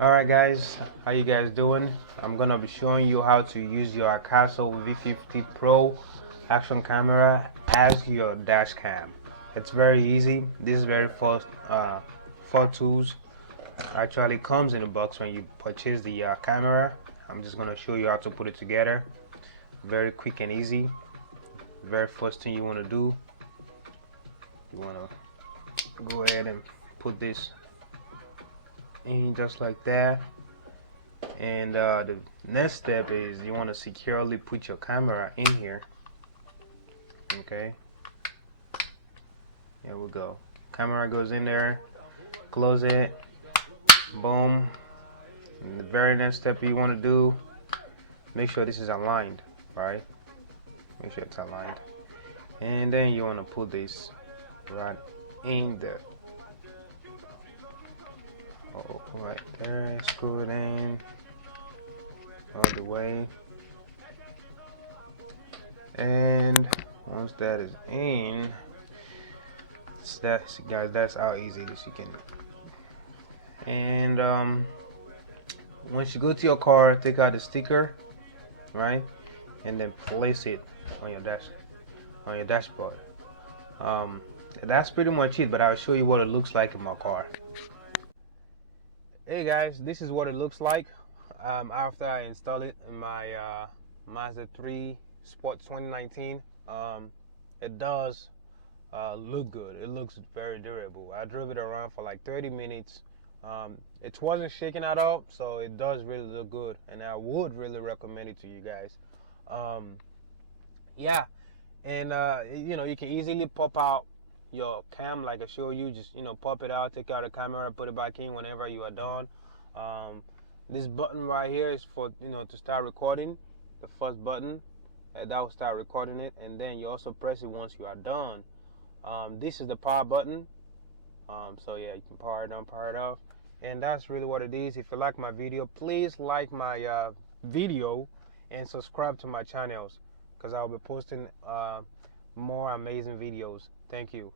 Alright guys, how you guys doing? I'm gonna be showing you how to use your Akaso V50 Pro action camera as your dash cam. It's very easy. This is very first four tools actually comes in a box when you purchase the camera. I'm just gonna show you how to put it together. Very quick and easy. Very first thing you wanna do, you wanna go ahead and put this in just like that. And the next step is you want to securely put your camera in here. Okay, here we go. Camera goes in there, close it, boom. And the very next step you want to do, make sure this is aligned, right? Make sure it's aligned. And then you want to put this right in there. Oh, right there, screw it in all the way. And once that is in, guys, that's how easy this you can. And once you go to your car, take out the sticker, right, and then place it on your dashboard. That's pretty much it, but I'll show you what it looks like in my car. Hey guys, this is what it looks like after I install it in my Mazda 3 Sport 2019. It does look good. It looks very durable. I drove it around for like 30 minutes. It wasn't shaking at all, so it does really look good, and I would really recommend it to you guys. Yeah, and you can easily pop out your cam like I showed you. Just pop it out, take out the camera, put it back in whenever you are done. This button right here is for to start recording. The first button that will start recording it, and then you also press it once you are done. This is the power button. So yeah, you can power it on, power it off, and that's really what it is. If you like my video, please like my video and subscribe to my channels, because I'll be posting more amazing videos. Thank you.